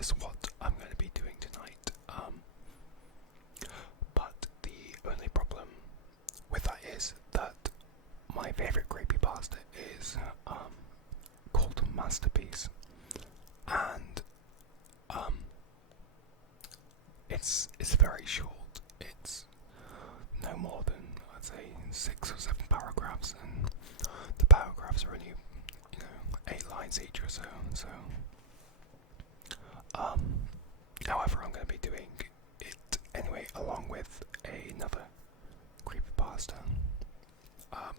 is what I'm going to be doing tonight. But the only problem with that is that my favourite creepypasta is called Masterpiece, and it's very short. It's no more than, I'd say, 6 or 7 paragraphs, and the paragraphs are only 8 lines each or so. However, I'm going to be doing it anyway along with another creepypasta,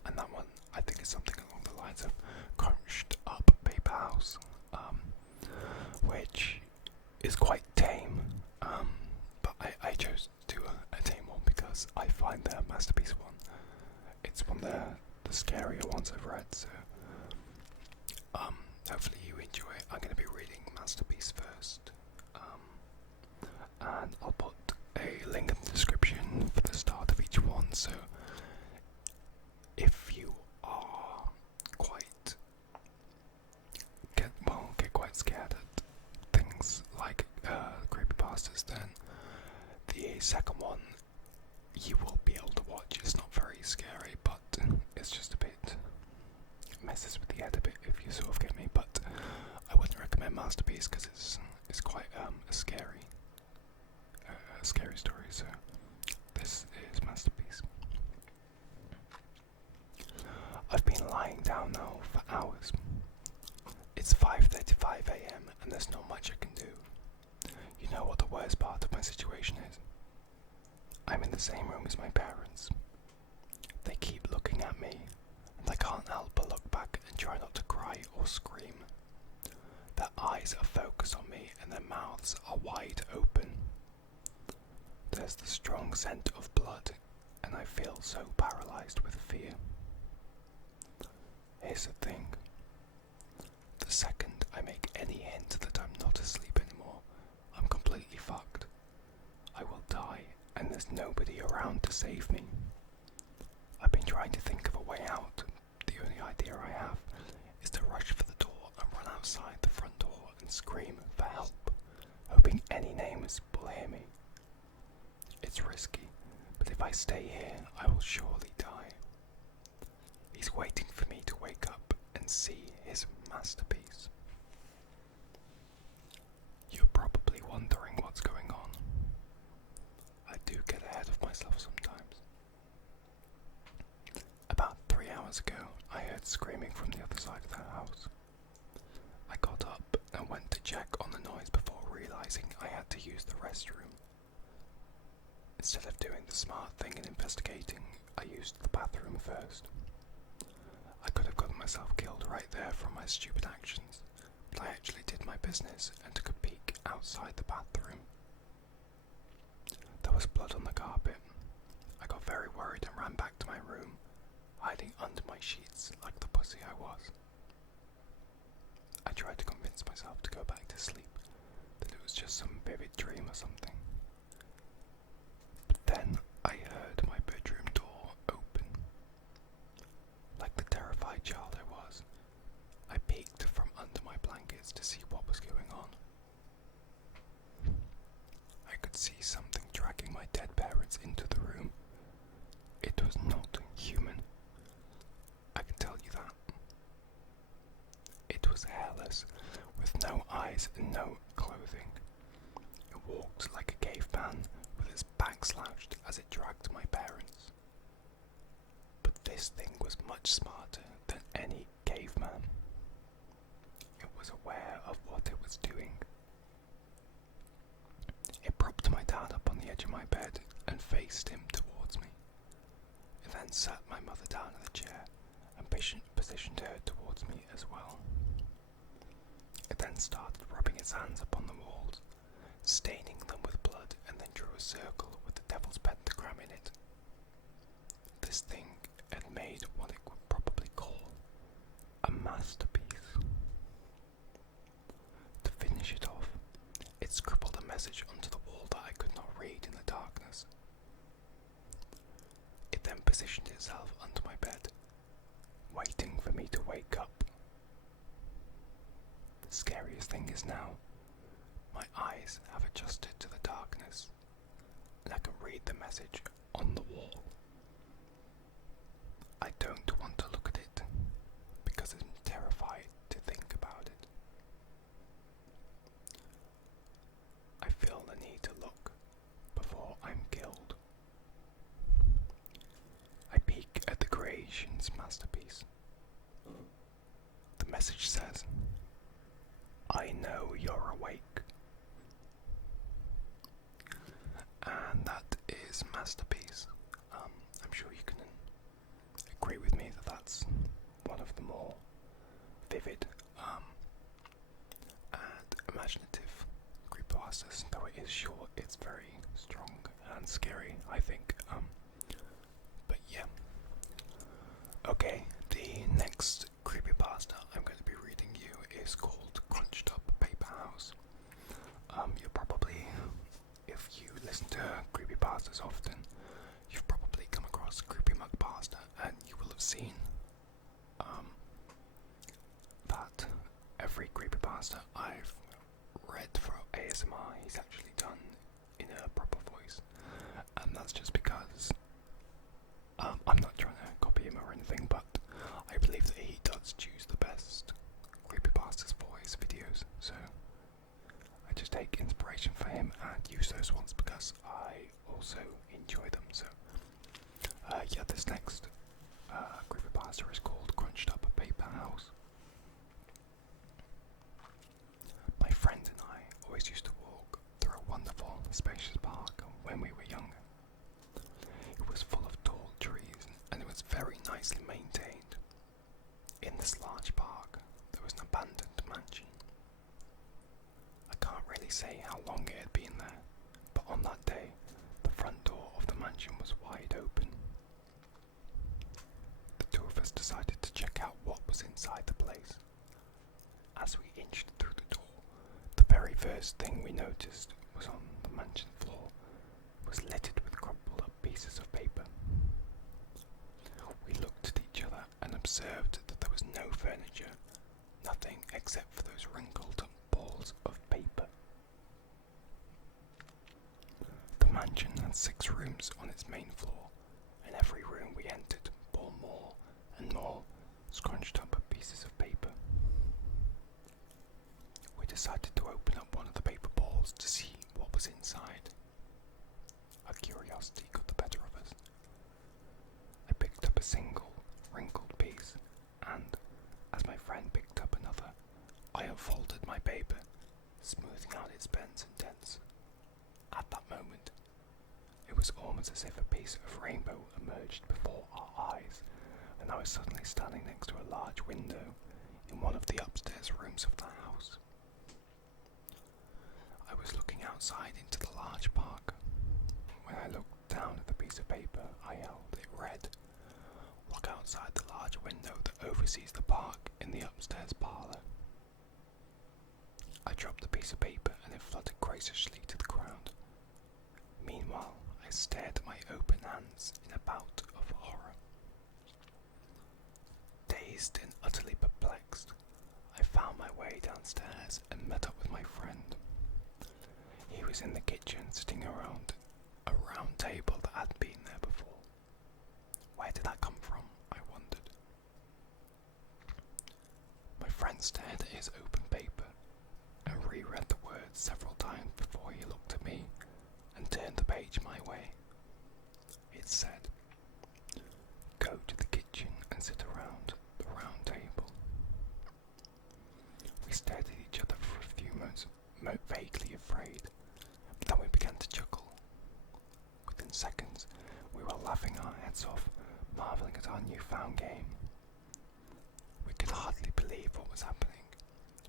and that one I think is something along the lines of Crunched Up Paper House, which is quite tame, but I chose to do a tame one because I find the Masterpiece one, it's one of the scarier ones I've read, so hopefully you enjoy it. I'm going to be reading Masterpiece first, and I'll put a link in the description for the start of each one, so if you are get quite scared at things like creepypastas, then the second one you will be able to watch. It's not very scary, but it's just a bit, messes with the head a bit, if you sort of get me. But I wouldn't recommend Masterpiece because it's quite a scary story. So this is Masterpiece. I've been lying down now for hours. It's 5:35 a.m. and there's not much I can do. You know what the worst part of my situation is? I'm in the same room as my parents. They keep looking at me, and I can't help but look back and try not to cry or scream. Their eyes are focused on me and their mouths are wide open. There's the strong scent of blood, and I feel so paralyzed with fear. Here's the thing. The second I make any hint that I'm not asleep anymore, I'm completely fucked. I will die, and there's nobody around to save me. I've been trying to think of a way out. The only idea I have is to rush for the door and run outside the front door and scream for help, hoping any neighbours will hear me. It's risky, but if I stay here, I will surely die. He's waiting for me to wake up and see his masterpiece. You're probably wondering what's going on. I do get ahead of myself sometimes. About 3 hours ago, I heard screaming from the other side of the house. I got up and went to check on the noise before realizing I had to use the restroom. Instead of doing the smart thing and investigating, I used the bathroom first. I could have gotten myself killed right there from my stupid actions, but I actually did my business and took a peek outside the bathroom. There was blood on the carpet. I got very worried and ran back to my room, hiding under my sheets like the pussy I was. I tried to convince myself to go back to sleep, that it was just some vivid dream or something. But then I heard my bedroom door open. Like the terrified child I was, I peeked from under my blankets to see what was going on. I could see something dragging my dead parents into the room. It was not human. I can tell you that. It was hairless, with no eyes and no clothing. It walked like a caveman, with its back slouched as it dragged my parents. But this thing was much smarter than any caveman. It was aware of what it was doing. It propped my dad up on the edge of my bed and faced him towards me. It then sat my mother down in the chair and positioned her towards me as well. It then started rubbing its hands upon the walls, staining them with blood, and then drew a circle with the devil's pentagram in it. This thing had made what it would probably call a masterpiece. To finish it off, it scribbled a message onto the wall that I could not read in the darkness. It then positioned itself under my bed, waiting for me to wake up. The scariest thing is now, My eyes have adjusted to the darkness, and I can read the message on the wall. I don't want to look at it, because I'm terrified to think about it. I feel the need to look before I'm killed. I peek at the creation's masterpiece. The message says, "I know you're awake." And that is masterpiece. I'm sure you can agree with me that that's one of the more vivid and imaginative creepypastas. Though it is short, it's very strong and scary, I think. But yeah. Okay, the next creepypasta I'm going to be reading you is called Crunched Up Paper House. You're probably, if you listen to creepypastas often, you've probably come across Creepypasta, and you will have seen that every creepypasta I've read for ASMR he's actually done in a proper voice, and that's just because I'm not trying to copy him or anything, but I believe that he does choose the best creepypastas for his videos, so I just take inspiration for him and use those ones because I also enjoy them. So yeah, this next creepypasta is called Crunched Up Paper House. My friend and I always used to walk through a wonderful, spacious park when we were younger. It was full of tall trees and it was very nicely maintained. In this large park, there was an abandoned mansion. I can't really say how long it had been there, but on that day, the front door of the mansion was wide open. The two of us decided to check out what was inside the place. As we inched through the door, the very first thing we noticed was on the mansion floor was littered with crumpled up pieces of paper. We looked at each other and observed that there was no furniture, nothing except for those wrinkled balls of paper. The mansion had 6 rooms on its main floor, and every room we entered bore more and more scrunched up pieces of paper. We decided to open up one of the paper balls to see what was inside. Our curiosity got the better of us. I picked up a single wrinkled piece, and as my friend picked up another, I unfolded my paper, smoothing out its bends and dents. At that moment, it was almost as if a piece of rainbow emerged before our eyes, and I was suddenly standing next to a large window in one of the upstairs rooms of the house. I was looking outside into the large park. When I looked down at the piece of paper, I yelled. It read, "Look outside the large window that oversees the park in the upstairs parlour." I dropped the piece of paper and it fluttered graciously to the ground. Meanwhile, I stared at my open hands in a bout of horror. Dazed and utterly perplexed, I found my way downstairs and met up with my friend. He was in the kitchen sitting around a round table that had been there before. Where did that come from? I wondered. My friend stared at his open paper and reread the words several times before he looked at me and turned the page my way. It said, "Go to the kitchen and sit around the round table." We stared at each other for a few moments, vaguely afraid, but then we began to chuckle. Within seconds, we were laughing our heads off, marvelling at our newfound game. We could hardly believe what was happening,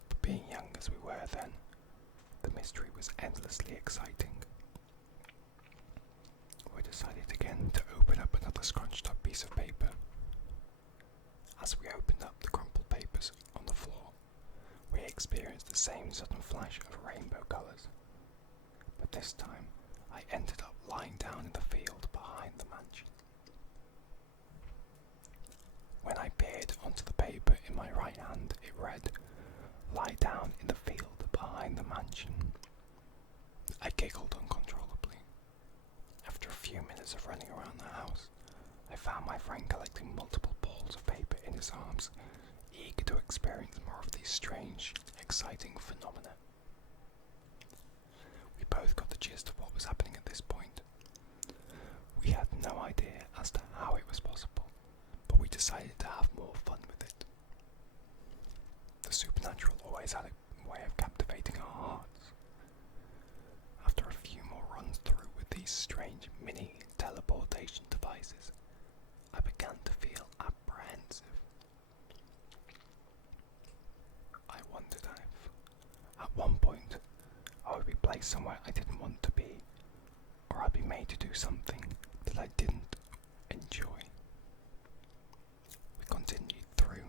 but being young as we were then, the mystery was endlessly exciting. We decided again to open up another scrunched up piece of paper. As we opened up the crumpled papers on the floor, we experienced the same sudden flash of rainbow colours, but this time I ended up lying down in the field behind the mansion. When I peered onto the paper in my right hand, it read, "Lie down in the field behind the mansion. giggled uncontrollably. After a few minutes of running around the house, I found my friend collecting multiple balls of paper in his arms, eager to experience more of these strange, exciting phenomena. We both got the gist of what was happening at this point. We had no idea as to how it was possible, but we decided to have more fun with it. The supernatural always had a way of captivating our hearts. After a few more runs through with these strange mini teleportation devices, I began to feel apprehensive. I wondered if, at one point, I would be placed somewhere I didn't want to be, or I'd be made to do something that I didn't enjoy. We continued through.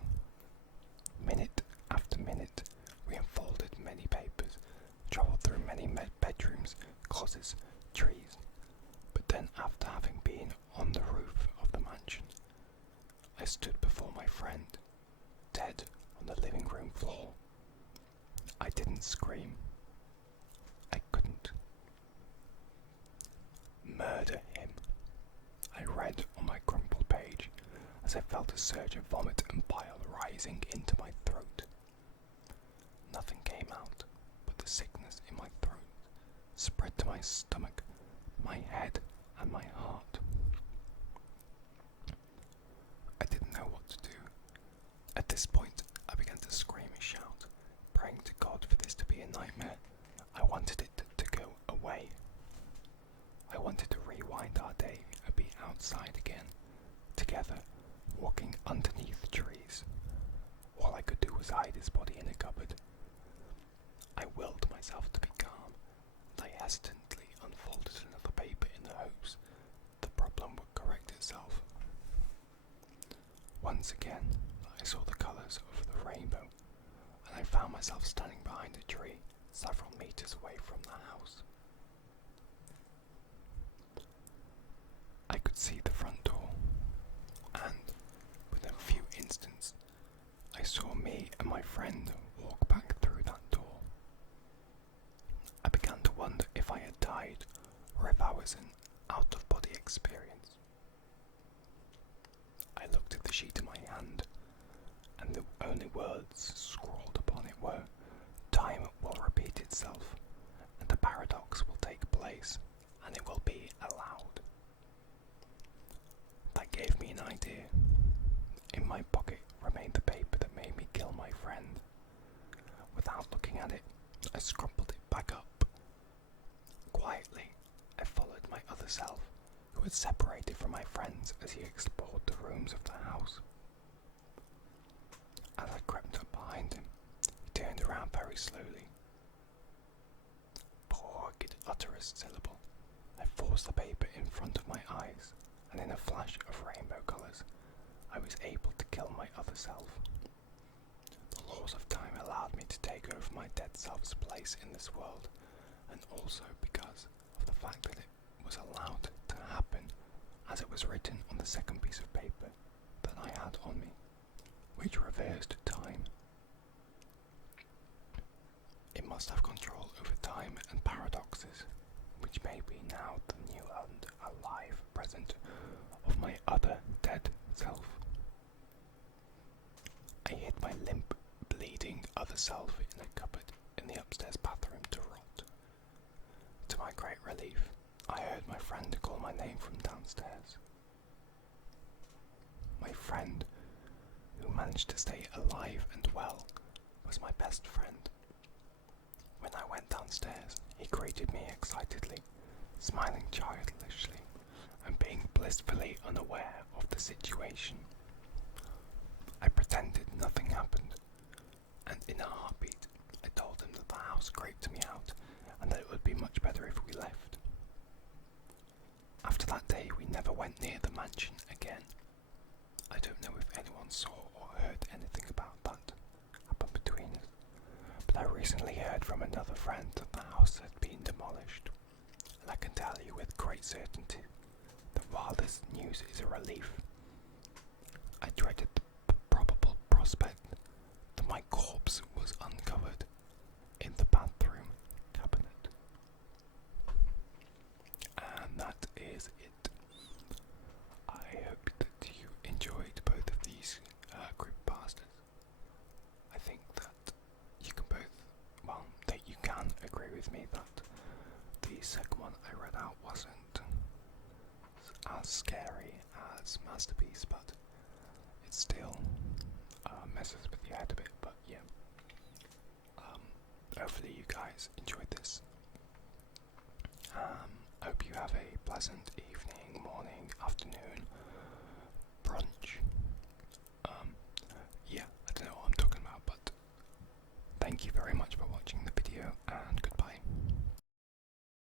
Minute after minute, we unfolded many papers, travelled through many bedrooms, closets, trees, but then after having been on the roof of the mansion, I stood before my friend, dead on the living room floor. I didn't scream. I couldn't. Murder him, I read on my crumpled page as I felt a surge of vomit and bile rising into my throat. Nothing came out, but the sickness in my throat spread to my stomach, my head, and my heart. I didn't know what to do. At this point, I began to scream and shout, praying to God for this to be a nightmare. I wanted it to go away. I wanted to rewind our day and be outside again, together, walking underneath trees. All I could do was hide his body in a cupboard. I willed myself to be calm, and I hesitantly unfolded another paper in the hopes the problem would correct itself. Once again, I saw the colours of the rainbow, and I found myself standing behind a tree several meters away from the house. I could see the front door, and within a few instants, I saw me and my friend walk back through that door. I began to wonder if I had died, or if I was an out-of-body experience. I looked at the sheet in my hand, and the only words scrawled upon it were, "Time will repeat itself, and a paradox will take place, and it will be allowed." That gave me an idea. In my pocket remained the paper that made me kill my friend. Without looking at it, I scrumpled it back up. Quietly, I followed my other self, who had separated from my friends as he explored the rooms of the house. As I crept up behind him, he turned around very slowly. Before I could utter a syllable, I forced the paper in front of my eyes, and in a flash of rainbow colours, I was able to kill my other self. The laws of time allowed me to take over my dead self's place in this world, and also because of the fact that it was allowed to happen as it was written on the second piece of paper that I had on me, which reversed time. It must have control over time and paradoxes, which may be now the new and alive present of my other dead self. I hid my limp, bleeding other self in a cupboard in the upstairs bathroom to rot. To my great relief, I heard my friend call my name from downstairs. My friend, who managed to stay alive and well, was my best friend. When I went downstairs, he greeted me excitedly, smiling childishly, and being blissfully unaware of the situation. I pretended nothing happened, and in a heartbeat, I told him that the house creeped me out, and that it would be much better if we left. After that day, we never went near the mansion again. I don't know if anyone saw or heard anything about that happen between us, but I recently heard from another friend that the house had been demolished, and I can tell you with great certainty that while this news is a relief, I dreaded the probable prospect that my corpse was uncovered in the bathroom cabinet. with me that the second one I read out wasn't as scary as Masterpiece, but it still messes with your head a bit. But yeah, hopefully you guys enjoyed this. Hope you have a pleasant evening, morning, afternoon,